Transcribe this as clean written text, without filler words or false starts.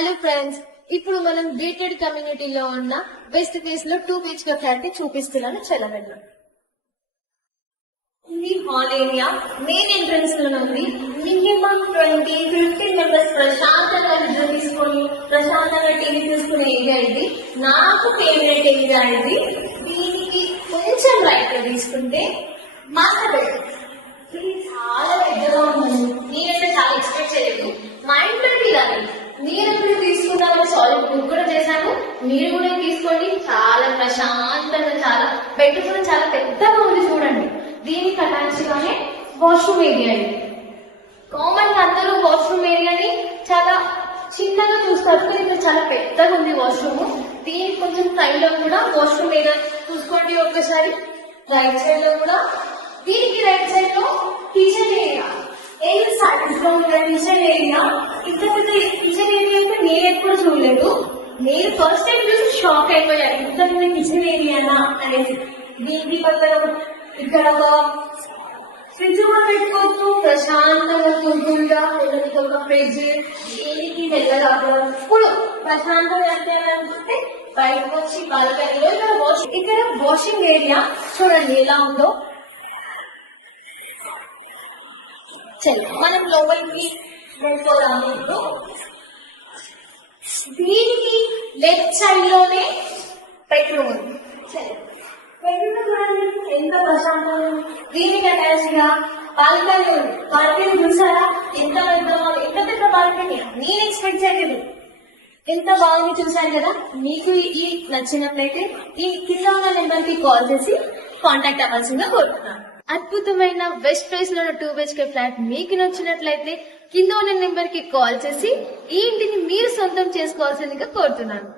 Hello friends, ఇప్పుడు మనం gated కమ్యూనిటీలో ఉన్న బెస్ట్ ప్లేస్ లో 2 BHK ఫ్లాట్ ని చూపిస్తున్నాను. చలవండి. ఇది హాల్ ఏరియా మెయిన్ ఎంట్రన్స్ లో ఉంది. మినిమం 20-15 మెంబర్స్ ప్రశాంతంగా నిద్ర తీసుకొని ప్రశాంతంగా టీవీ చూసుకునే ఏరియా ఇది. నాకు ఫేవరెట్ ఏరియా ఇది. దీనికి కొంచెం రైట్ లో తీసుకుంటే మాస్టర్ బెడ్రూమ్. ఇది చాలా పెద్దగా ఉంది. నేనైతే చాలా ఎక్స్పెక్ట్ చేయలేదు. మా ఇంట్లో ఇలా నేను ఎప్పుడు తీసుకున్నాను, సాలిడ్ బుక్ కూడా చేశాను. మీరు కూడా తీసుకోండి. చాలా ప్రశాంతంగా, చాలా బెడ్రూమ్ కూడా చాలా పెద్దగా ఉంది. చూడండి, దీనికి అటాచ్ గానే వాష్రూమ్ ఏరియా ఇది. కామన్ గా అందరూ వాష్రూమ్ ఏరియాని చాలా చిన్నగా చూస్తారు, కానీ ఇక్కడ చాలా పెద్దగా ఉంది వాష్రూమ్. దీనికి కొంచెం సైడ్ లో కూడా వాష్రూమ్ ఏరియా చూసుకోండి ఒకసారి. రైట్ సైడ్ లో కూడా, దీనికి రైట్ సైడ్ లో కిచెన్ ఏరియా. ఏం సైజ్ లో ఉన్న కిచెన్ ఏరియా, ఇంత పెద్ద కిచెన్ ఏరియా అయితే నేను ఎప్పుడు చూడలేదు. నేను ఫస్ట్ టైం చూసి షాక్ అయిపోయాను, ఇంత పెద్ద కిచెన్ ఏరియానా అనేసి. దీనికి పక్కన ఇక్కడ ఒక ఫ్రిడ్జ్ కూడా పెట్టుకోవచ్చు. ప్రశాంతంగా కూర్చుంటా ఒక ఫ్రిడ్జ్. దీనికి వెళ్ళగా ఇప్పుడు ప్రశాంతంగా అనుకుంటే బయటకు వచ్చి బాల్కనీలో ఇక్కడ వాషింగ్ ఏరియా చూడండి ఎలా ఉందో. చల్ మనం లోపలికి వెళ్ళిపోదాము. ఇప్పుడు దీనికి లెఫ్ట్ సైడ్ లోనే బెడ్రూమ్ ఉంది. బెడ్రూమ్ ఎంత ప్రశాంతంగా ఉంది. దీనికి అటాచ్ గా బాల్కనీ ఉంది. బాల్కనీ చూసారా ఎంత పెద్ద బాల్కనీ. నేను ఎక్స్పెక్ట్ చేయలేదు. ఎంత బాగుంది చూసాను కదా. మీకు ఈ నచ్చినట్లయితే ఈ కింద ఉన్న నెంబర్ కి కాల్ చేసి కాంటాక్ట్ అవ్వాల్సిందిగా కోరుతున్నాను. అద్భుతమైన బెస్ట్ ప్రైస్ లో 2 BHK ఫ్లాట్ మీకు నచ్చినట్లయితే కింద ఉన్న నెంబర్ కి కాల్ చేసి ఈ ఇంటిని మీరు సొంతం చేసుకోవాల్సిందిగా కోరుతున్నాను.